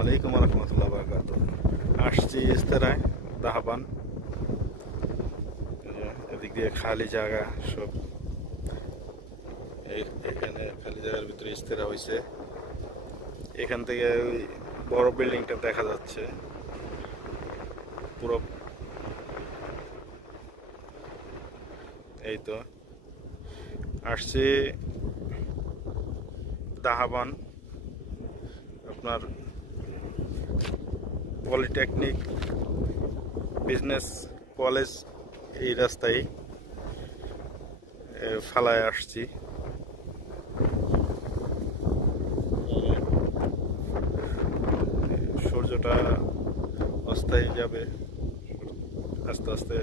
আলাইকুম রহমতুল্লাহ বারকাত। আসছি ইস্তেরায় দাহাবান, এদিক দিয়ে খালি জায়গা সব। এখানে খালি জায়গার ভিতরে ইস্তেরা হয়েছে। এখান থেকে ওই বড় বিল্ডিংটা দেখা যাচ্ছে পুরো। এই তো আসছি দাহাবান, আপনার পলিটেকনিক বিজনেস কলেজ এই রাস্তায় ফালায় আসছি। সূর্যটা অস্তায় যাবে, আস্তে আস্তে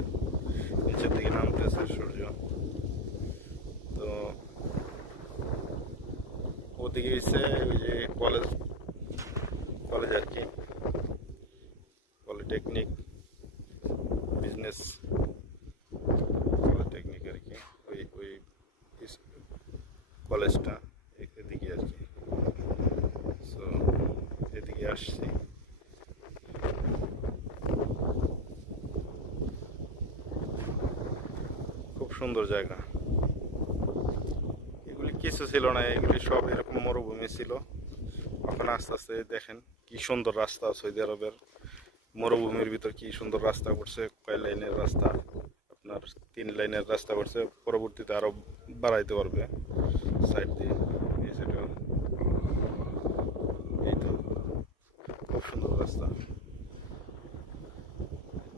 নিচের দিকে নামতেছে সূর্য। তো ওদিকে হচ্ছে ওই যে কলেজ আর কি, পলিটেকনিক বিজনেস পলিটেকনিক আর কি, ওই ওই কলেজটা এদিকে আর কি। সো এদিকে আসছি। খুব সুন্দর জায়গা। এগুলি কিছু ছিল না, এগুলি সব এরকম মরুভূমি ছিল। এখন আস্তে আস্তে দেখেন কি সুন্দর রাস্তা। সৌদি আরবের মরুভূমির ভিতর কি সুন্দর রাস্তা করছে। কয় লাইনের রাস্তা, আপনার 3 লাইনের রাস্তা করছে। পরবর্তীতে আরো বাড়াইতে পারবে সাইড দিয়ে। এই সাইডে এই তো খুব সুন্দর রাস্তা।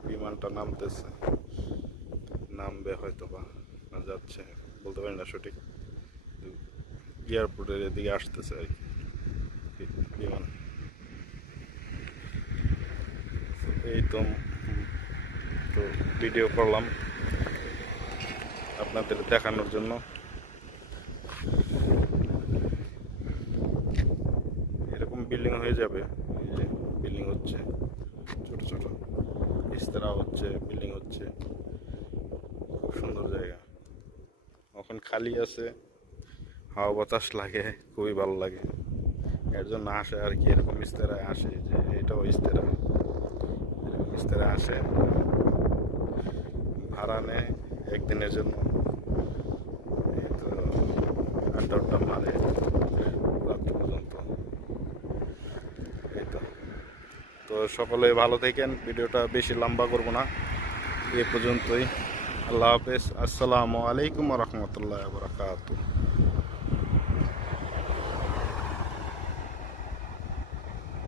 বিমানটা নামবে হয়তো বা যাচ্ছে, বলতে পারি না সঠিক। এয়ারপোর্টের এদিকে আসতেছে আর কি বিমান। এই তো ভিডিও করলাম আপনাদের দেখানোর জন্য। এরকম বিল্ডিং হয়ে যাবে, এই যে বিল্ডিং হচ্ছে, ছোট ছোট ইস্তেরা হচ্ছে, বিল্ডিং হচ্ছে। খুব সুন্দর জায়গা। এখন খালি আছে, হাওয়া বাতাস লাগে, খুবই ভালো লাগে। এর জন্য আসে আর কি, এরকম ইস্তেরায় আসে। যে এটাও ইস্তেরা, এরকম ইস্তেরা আসে, ভাড়া নেয় একদিনের জন্য। এই তো আড্ডা মারে রাত পর্যন্ত। এই তো সকলে ভালো থাকেন। ভিডিওটা বেশি লম্বা করবো না, এ পর্যন্তই। আল্লাহ হাফেজ। আসসালামু আলাইকুম রহমতুল্লাহ বারাকাতুহু।